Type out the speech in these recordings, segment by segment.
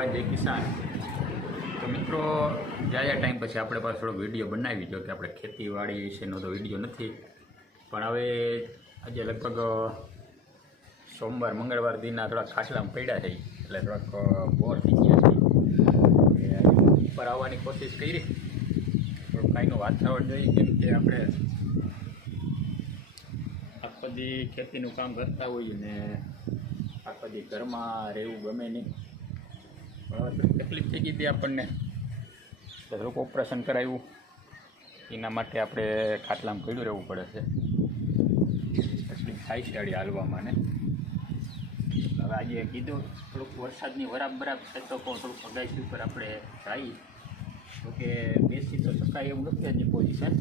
જવાન જય કિસાન। તો મિત્રો જાય ટાઈમ પછી આપણે પાસે થોડો વિડીયો બનાવી જો કે આપણે ખેતીવાડી વિશેનો તો વિડીયો નથી, પણ હવે આજે લગભગ સોમવાર મંગળવાર દિનના થોડાક ખાટલામાં પડ્યા છે એટલે થોડાક બોર થઈ ગયા છે। ઉપર આવવાની કોશિશ કરી, થોડુંક કાંઈનું વાતાવરણ જોઈએ, કેમ કે આપણે આખો દી ખેતીનું કામ કરતા હોઈએ ને આખો દી ઘરમાં રહેવું ગમે નહીં, પણ તકલીફ થઈ ગઈ હતી આપણને તો થોડુંક ઓપરેશન કરાવ્યું, એના માટે આપણે ખાટલામાં પડ્યું રહેવું પડે છે, તકલીફ થાય છે આડી હાલવામાં ને। હવે આજે કીધું થોડુંક વરસાદની બરાબર છે તો થોડુંક અગાસી ઉપર આપણે જઈએ, તો કે બેસી તો શકાય એવું નથી હજી પોઝિશન,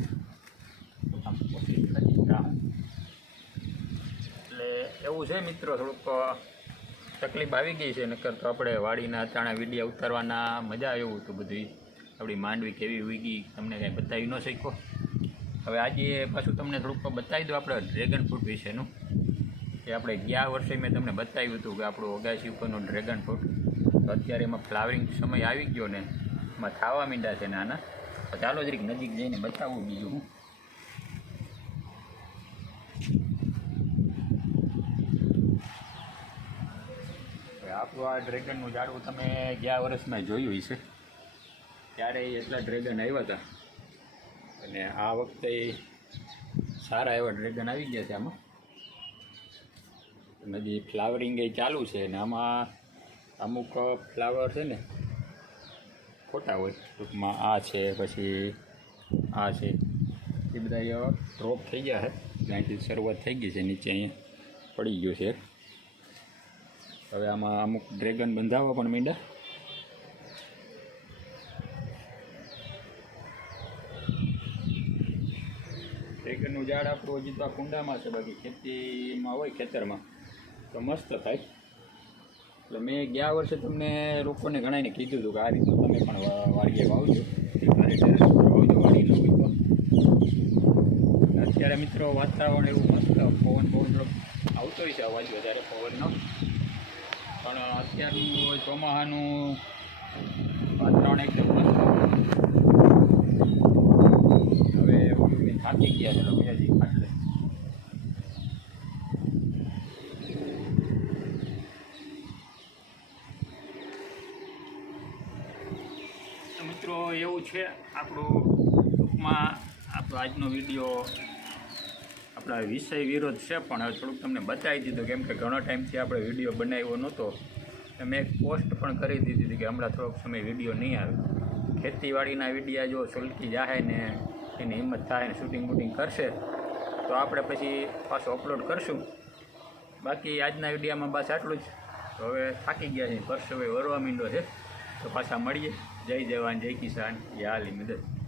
તો આમ કોશિશ કરી રાહું એટલે એવું છે મિત્રો, થોડુંક તકલીફ આવી ગઈ છે, નકર તો આપણે વાડીના અચાણા વિડીયા ઉતારવાના મજા આવે એવું હતું બધું, આપણી માંડવી કેવી ઉગી તમને કાંઈ બતાવી ન શક્યો। હવે આજે પાછું તમને થોડુંક બતાવી દઉં આપણે ડ્રેગન ફ્રૂટ વિશેનું, કે આપણે ગયા વર્ષે મેં તમને બતાવ્યું હતું કે આપણું અગાસી ઉપરનું ડ્રેગન ફ્રૂટ, તો અત્યારે એમાં ફ્લાવરિંગ સમય આવી ગયો ને એમાં ખાવા માંડ્યા છે નાના, તો ચાલો જરીક નજીક જઈને બતાવું બીજું હું। આપણું આ ડ્રેગનનું ઝાડવું તમે ગયા વર્ષમાં જોયું હશે, ત્યારે એટલા ડ્રેગન આવ્યા હતા, અને આ વખતે સારા એવા ડ્રેગન આવી ગયા છે આમાં, હજી ફ્લાવરિંગ એ ચાલુ છે ને આમાં અમુક ફ્લાવર છે ને ખોટા હોય, ટૂંકમાં આ છે પછી આ છે એ બધા ડ્રોપ થઈ ગયા છે, ત્યાંથી શરૂઆત થઈ ગઈ છે, નીચે અહીંયા પડી ગયું છે। હવે આમાં અમુક ડ્રેગન બંધાવવા પણ માંડ્યા, ડ્રેગનનું ઝાડ આપણું હજી તો આ કુંડામાં છે, બાકી ખેતીમાં હોય ખેતરમાં તો મસ્ત થાય। એટલે મેં ગયા વર્ષે તમને લોકોને ઘણાને કીધું હતું કે આ રીતનું તમે પણ વાડીએ વાવજો, ઘરે ટેરેસ પર વાવજો વાડી ન હોય તો। અત્યારે મિત્રો વાતાવરણ એવું મસ્ત, પવન થોડો આવતો હોય છે, અવાજ વધારે પવનનો, પણ અત્યારનું ચોમાસાનું વાતાવરણ એકદમ મસ્ત। હવે થાકી ગયા છે લોકો હજી ખાટલે, તો મિત્રો એવું છે આપણું, ટૂંકમાં આપણો આજનો વિડીયો આપણા વિષય વિરોધ છે, પણ હવે થોડુંક તમને બતાવી દીધું, કેમ કે ઘણો ટાઈમથી આપણે વિડીયો બનાવ્યો નહોતો, મેં એક પોસ્ટ પણ કરી દીધી હતી કે હમણાં થોડોક સમય વિડીયો નહીં આવે, ખેતીવાડીના વિડીયા જો સુલકી જાહે ને એની હિંમત થાય ને શૂટિંગ બૂટિંગ કરશે તો આપણે પછી પાછું અપલોડ કરશું। બાકી આજના વિડીયામાં બસ આટલું જ। તો હવે થાકી ગયા છે, પરસેવો વરવા માંડ્યો છે, તો પાછા મળીએ। જય જવાન જય કિસાન, યા અલી મદદ।